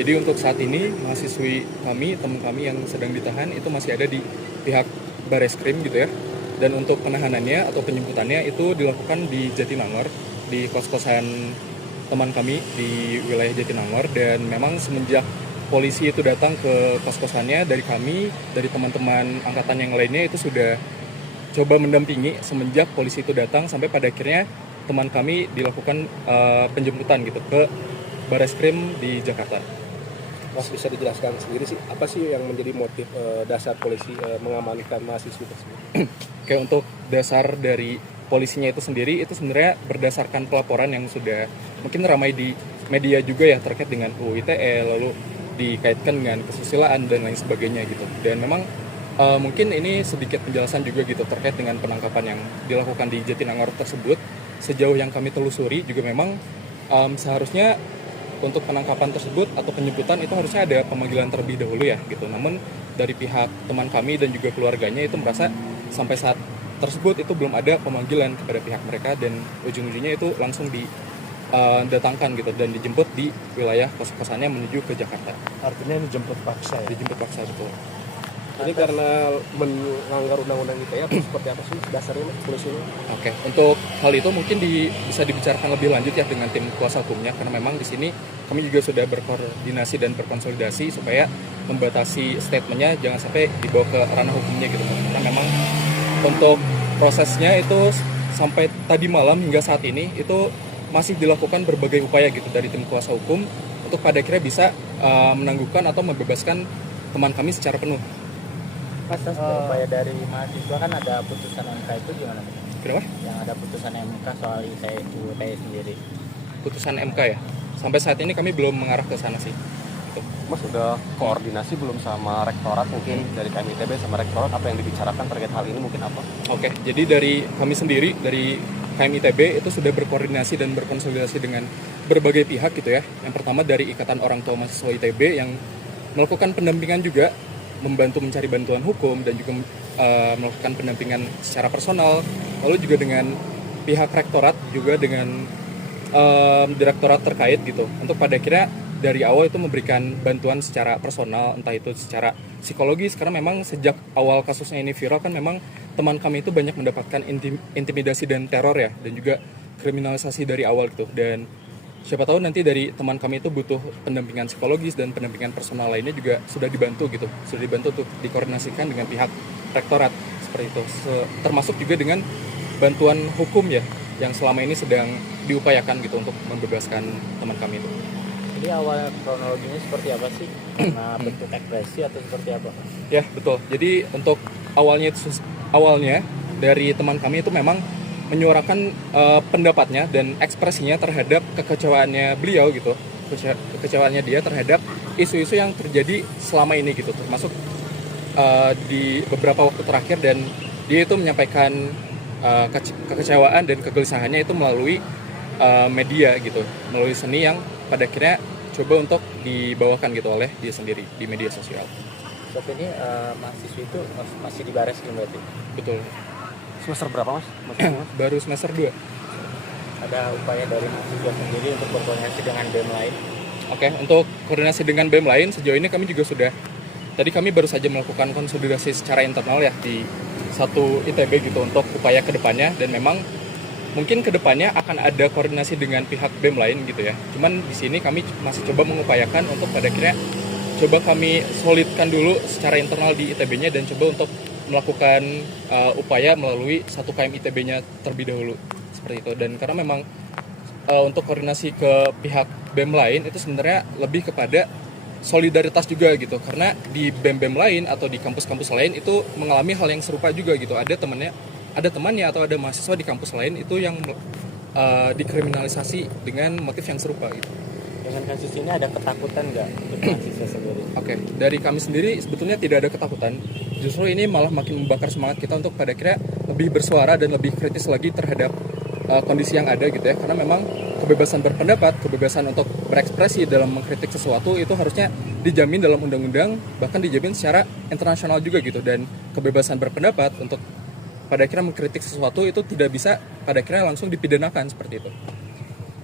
Jadi untuk saat ini mahasiswi kami, teman kami yang sedang ditahan itu masih ada di pihak Bareskrim gitu ya. Dan untuk penahanannya atau penjemputannya itu dilakukan di Jatinangor, di kos-kosan teman kami di wilayah Jatinangor. Dan memang semenjak polisi itu datang ke kos-kosannya, dari kami, dari teman-teman angkatan yang lainnya itu sudah coba mendampingi semenjak polisi itu datang sampai pada akhirnya teman kami dilakukan penjemputan gitu ke Bareskrim di Jakarta. Mas, bisa dijelaskan sendiri sih apa sih yang menjadi motif dasar polisi mengamankan mahasiswa tersebut? Oke, untuk dasar dari polisinya itu sendiri itu sebenarnya berdasarkan pelaporan yang sudah mungkin ramai di media juga ya terkait dengan UU ITE, lalu dikaitkan dengan kesusilaan dan lain sebagainya gitu. Dan memang mungkin ini sedikit penjelasan juga gitu terkait dengan penangkapan yang dilakukan di Jatinangor tersebut. Sejauh yang kami telusuri juga memang seharusnya untuk penangkapan tersebut atau penjemputan itu harusnya ada pemanggilan terlebih dahulu ya gitu. Namun dari pihak teman kami dan juga keluarganya itu merasa sampai saat tersebut itu belum ada pemanggilan kepada pihak mereka, dan ujung-ujungnya itu langsung didatangkan gitu dan dijemput di wilayah kos-kosannya menuju ke Jakarta. Artinya ini jemput paksa ya? Dijemput paksa betul. Ini karena melanggar undang-undang ITE atau seperti apa sih dasarnya polisi ini? Oke, untuk hal itu mungkin bisa dibicarakan lebih lanjut ya dengan tim kuasa hukumnya, karena memang di sini kami juga sudah berkoordinasi dan berkonsolidasi supaya membatasi statementnya jangan sampai dibawa ke ranah hukumnya gitu. Karena memang untuk prosesnya itu sampai tadi malam hingga saat ini itu masih dilakukan berbagai upaya gitu dari tim kuasa hukum untuk pada akhirnya bisa menangguhkan atau membebaskan teman kami secara penuh. Pas upaya dari mahasiswa kan ada putusan MK, itu gimana? Kenapa? Yang ada putusan MK soal ITE sendiri. Putusan MK ya? Sampai saat ini kami belum mengarah ke sana sih. Gitu. Mas udah koordinasi belum sama rektorat, mungkin dari KMITB sama rektorat, apa yang dibicarakan terkait hal ini mungkin apa? Oke, jadi dari kami sendiri, dari KMITB itu sudah berkoordinasi dan berkonsolidasi dengan berbagai pihak gitu ya. Yang pertama dari Ikatan Orang Tua Mahasiswa ITB yang melakukan pendampingan juga, membantu mencari bantuan hukum dan juga melakukan pendampingan secara personal. Lalu juga dengan pihak rektorat juga dengan direktorat terkait gitu. Untuk pada akhirnya dari awal itu memberikan bantuan secara personal, entah itu secara psikologis, karena memang sejak awal kasusnya ini viral kan memang teman kami itu banyak mendapatkan intimidasi dan teror ya, dan juga kriminalisasi dari awal gitu. Dan siapa tahu nanti dari teman kami itu butuh pendampingan psikologis dan pendampingan personal lainnya juga sudah dibantu gitu, sudah dibantu untuk dikoordinasikan dengan pihak rektorat seperti itu, termasuk juga dengan bantuan hukum ya yang selama ini sedang diupayakan gitu untuk membebaskan teman kami itu. Jadi awal kronologinya seperti apa sih? Karena bentuk ekspresi atau seperti apa? Ya betul. Jadi untuk awalnya dari teman kami itu memang menyuarakan pendapatnya dan ekspresinya terhadap kekecewaannya beliau gitu, kekecewaannya dia terhadap isu-isu yang terjadi selama ini gitu, termasuk di beberapa waktu terakhir, dan dia itu menyampaikan kekecewaan dan kegelisahannya itu melalui media gitu, melalui seni yang pada akhirnya coba untuk dibawakan gitu oleh dia sendiri di media sosial. Saat ini mahasiswa itu masih di Bareskrim berarti? Betul. Semester berapa mas? Baru semester 2. Ada upaya dari mahasiswa sendiri untuk berkoordinasi dengan BEM lain? Oke, untuk koordinasi dengan BEM lain sejauh ini kami juga sudah, tadi kami baru saja melakukan konsolidasi secara internal ya di satu ITB gitu untuk upaya kedepannya, dan memang mungkin kedepannya akan ada koordinasi dengan pihak BEM lain gitu ya. Cuman di sini kami masih coba mengupayakan untuk pada akhirnya coba kami solidkan dulu secara internal di ITB-nya dan coba untuk melakukan upaya melalui satu KM ITB-nya terlebih dahulu seperti itu. Dan karena memang untuk koordinasi ke pihak BEM lain itu sebenarnya lebih kepada solidaritas juga gitu, karena di BEM-BEM lain atau di kampus-kampus lain itu mengalami hal yang serupa juga gitu. Ada temannya atau ada mahasiswa di kampus lain itu yang dikriminalisasi dengan motif yang serupa gitu. Dengan kasus ini ada ketakutan nggak untuk mahasiswa sendiri? Oke, dari kami sendiri sebetulnya tidak ada ketakutan. Justru ini malah makin membakar semangat kita untuk pada akhirnya lebih bersuara dan lebih kritis lagi terhadap kondisi yang ada gitu ya. Karena memang kebebasan berpendapat, kebebasan untuk berekspresi dalam mengkritik sesuatu itu harusnya dijamin dalam undang-undang, bahkan dijamin secara internasional juga gitu. Dan kebebasan berpendapat untuk pada akhirnya mengkritik sesuatu itu tidak bisa pada akhirnya langsung dipidanakan seperti itu.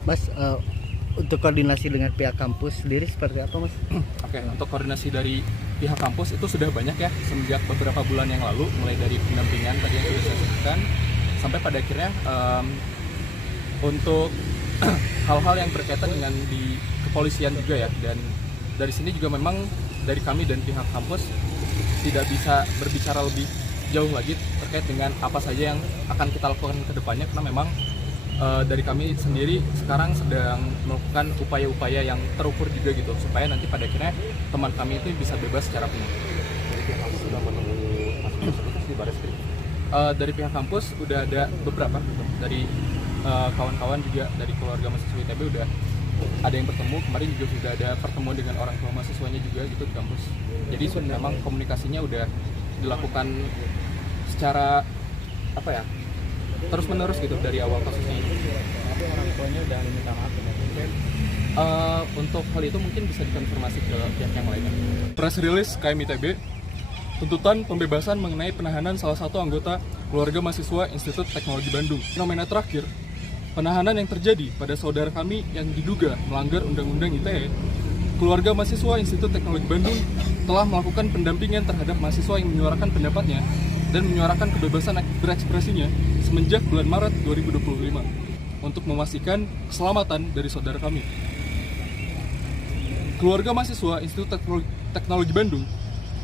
Mas, Untuk koordinasi dengan pihak kampus sendiri seperti apa, Mas? Oke, untuk koordinasi dari pihak kampus itu sudah banyak ya semenjak beberapa bulan yang lalu, mulai dari pendampingan tadi yang sudah saya sebutkan sampai pada akhirnya untuk hal-hal yang berkaitan dengan di kepolisian juga ya, dan dari sini juga memang dari kami dan pihak kampus tidak bisa berbicara lebih jauh lagi terkait dengan apa saja yang akan kita lakukan ke depannya, karena memang dari kami sendiri sekarang sedang melakukan upaya-upaya yang terukur juga gitu, supaya nanti pada akhirnya teman kami itu bisa bebas secara penuh. Jadi pihak kampus sudah menemui kasus di Baris Krim. Dari pihak kampus udah ada beberapa gitu. Dari kawan-kawan juga dari keluarga mahasiswa ITB udah ada yang bertemu, kemarin juga sudah ada pertemuan dengan orang tua mahasiswanya juga gitu di kampus. Jadi memang komunikasinya udah dilakukan secara apa ya, terus menerus gitu dari awal kasusnya ini. Tapi orang tuanya udah minta maaf ya. Untuk hal itu mungkin bisa dikonfirmasi ke pihak yang lainnya. Press release KMITB, tuntutan pembebasan mengenai penahanan salah satu anggota keluarga mahasiswa Institut Teknologi Bandung. Fenomena terakhir, penahanan yang terjadi pada saudara kami yang diduga melanggar Undang-Undang ITE. Keluarga mahasiswa Institut Teknologi Bandung telah melakukan pendampingan terhadap mahasiswa yang menyuarakan pendapatnya dan menyuarakan kebebasan berekspresinya semenjak bulan Maret 2025 untuk memastikan keselamatan dari saudara kami. Keluarga mahasiswa Institut Teknologi Bandung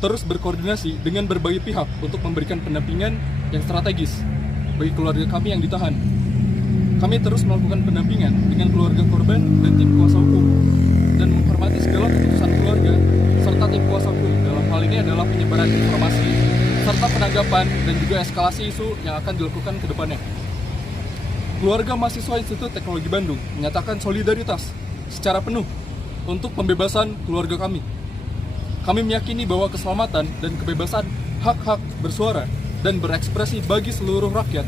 terus berkoordinasi dengan berbagai pihak untuk memberikan pendampingan yang strategis bagi keluarga kami yang ditahan. Kami terus melakukan pendampingan dengan keluarga korban dan tim kuasa hukum dan menghormati segala keputusan keluarga serta tim kuasa hukum. Dalam hal ini adalah penyebaran informasi serta penanggapan dan juga eskalasi isu yang akan dilakukan ke depannya. Keluarga mahasiswa Institut Teknologi Bandung menyatakan solidaritas secara penuh untuk pembebasan keluarga kami. Kami meyakini bahwa keselamatan dan kebebasan hak-hak bersuara dan berekspresi bagi seluruh rakyat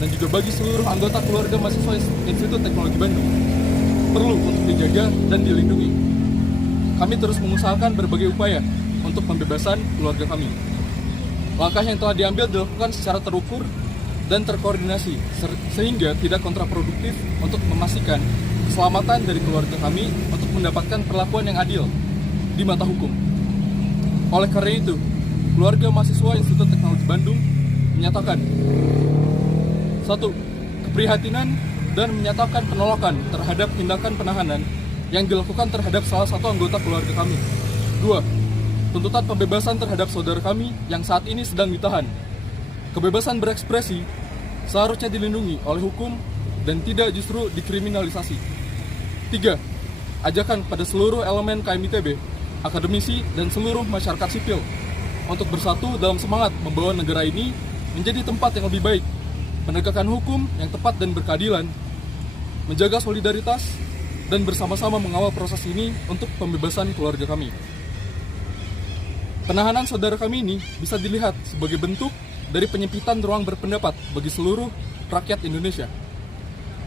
dan juga bagi seluruh anggota keluarga mahasiswa Institut Teknologi Bandung perlu untuk dijaga dan dilindungi. Kami terus mengusahakan berbagai upaya untuk pembebasan keluarga kami. Langkah yang telah diambil dilakukan secara terukur dan terkoordinasi sehingga tidak kontraproduktif untuk memastikan keselamatan dari keluarga kami untuk mendapatkan perlakuan yang adil di mata hukum. Oleh karena itu, keluarga mahasiswa Institut Teknologi Bandung menyatakan 1. Keprihatinan dan menyatakan penolakan terhadap tindakan penahanan yang dilakukan terhadap salah satu anggota keluarga kami. 2. Tuntutan pembebasan terhadap saudara kami yang saat ini sedang ditahan. Kebebasan berekspresi seharusnya dilindungi oleh hukum dan tidak justru dikriminalisasi. 3. Ajakan pada seluruh elemen KMITB, akademisi, dan seluruh masyarakat sipil untuk bersatu dalam semangat membawa negara ini menjadi tempat yang lebih baik, menegakkan hukum yang tepat dan berkeadilan, menjaga solidaritas, dan bersama-sama mengawal proses ini untuk pembebasan keluarga kami. Penahanan saudara kami ini bisa dilihat sebagai bentuk dari penyempitan ruang berpendapat bagi seluruh rakyat Indonesia.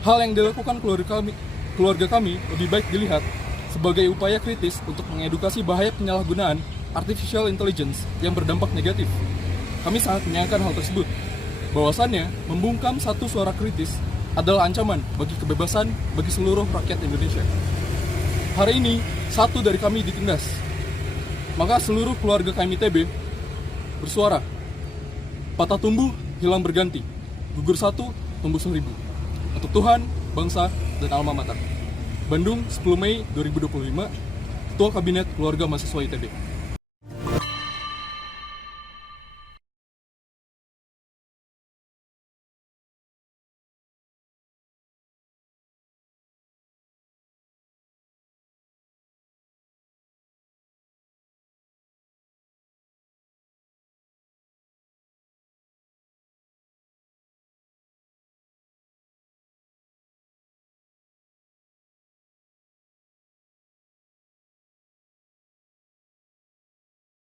Hal yang dilakukan keluarga kami lebih baik dilihat sebagai upaya kritis untuk mengedukasi bahaya penyalahgunaan artificial intelligence yang berdampak negatif. Kami sangat menyayangkan hal tersebut. Bahwasannya, membungkam satu suara kritis adalah ancaman bagi kebebasan bagi seluruh rakyat Indonesia. Hari ini, satu dari kami ditindas. Maka seluruh keluarga KMITB bersuara, patah tumbuh, hilang berganti, gugur satu, tumbuh 1000. Untuk Tuhan, bangsa, dan alma mater. Bandung, 10 Mei 2025, Ketua Kabinet Keluarga Mahasiswa ITB.